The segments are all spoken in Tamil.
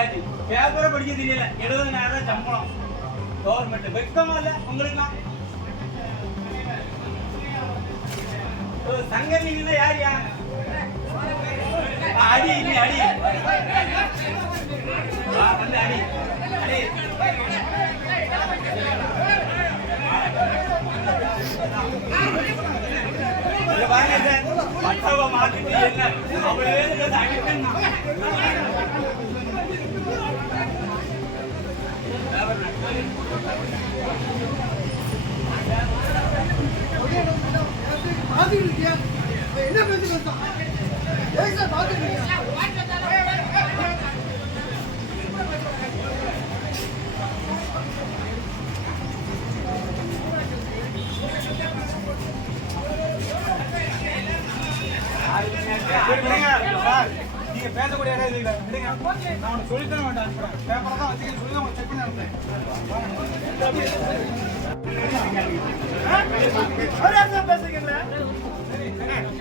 பண்ணியாச்சு. பேப்பரை படிக்க தெரியல. 70,000 சம்பளம். கவர்மெண்ட் வெக்கமா இல்ல உங்களுக்குலாம்? சங்கர் நீங்க யாரியா? அடி நீ அடி. வந்து அடி அடி. பாருங்க சார், மற்றவ மாத்திட்டு என்ன அவளே அடிக்கணும். என்ன பேசுறா? நீங்க பேசக்கூடிய நான் சொல்லித்தர வேண்டாம். பேப்பரை தான் வச்சு சொல்லி அவங்க செக் பண்ணி அனுப்புறேன்.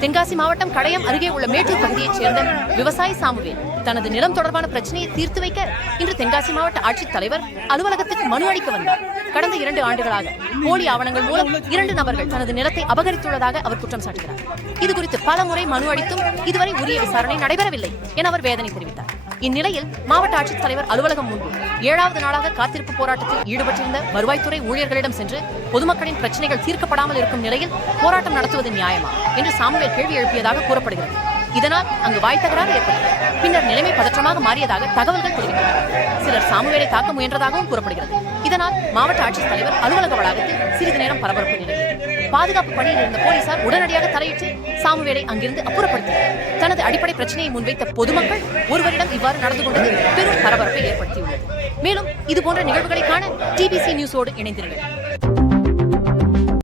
தென்காசி மாவட்டம் கடையம் அருகே உள்ள மேட்டூர் பகுதியைச் சேர்ந்த விவசாயி சாமுவேல் தனது நிலம் தொடர்பான பிரச்சனையை தீர்த்து வைக்க இன்று தென்காசி மாவட்ட ஆட்சித் தலைவர் அலுவலகத்துக்கு மனு அளிக்க வந்தார். கடந்த 2 ஆண்டுகளாக போலி ஆவணங்கள் மூலம் 2 நபர்கள் தனது நிலத்தை அபகரித்துள்ளதாக அவர் குற்றம் சாட்டுகிறார். இதுகுறித்து பல முறை மனு அளித்தும் இதுவரை உரிய விசாரணை நடைபெறவில்லை என அவர் வேதனை தெரிவித்தார். இந்நிலையில் மாவட்ட ஆட்சித் தலைவர் அலுவலகம் முன்பு 7வது நாளாக காத்திருப்பு போராட்டத்தில் ஈடுபட்டிருந்த வருவாய்த்துறை ஊழியர்களிடம் சென்று பொதுமக்களின் பிரச்சனைகள் தீர்க்கப்படாமல் இருக்கும் நிலையில் போராட்டம் நடத்துவது நியாயமா என்று சாமுவேல் கேள்வி எழுப்பியதாக கூறப்படுகிறது. இதனால் அங்கு வாய் தகராறு ஏற்பட்டது. பின்னர் நிலைமை பதற்றமாக மாறியதாக தகவல்கள் தெரிவித்தன. சிலர் சாமுவேலை தாக்க முயன்றதாகவும் கூறப்படுகிறது. இதனால் மாவட்ட ஆட்சித் தலைவர் அலுவலக வளாகத்தில் சிறிது நேரம் பரபரப்பு நிலவியது. பாதுகாப்பு பணியில் இருந்த போலீசார் உடனடியாக தலையிட்டு சாமுவேலை அங்கிருந்து அப்புறப்படுத்தினர். தனது அடிப்படை பிரச்சனையை முன்வைத்த பொதுமக்கள் ஒருவரிடம் இவ்வாறு நடந்து கொண்டது பெரும் பரபரப்பை ஏற்படுத்தியுள்ளது. மேலும் இதுபோன்ற நிகழ்வுகளை காண டிபிசி நியூஸோடு இணைந்திருங்கள்.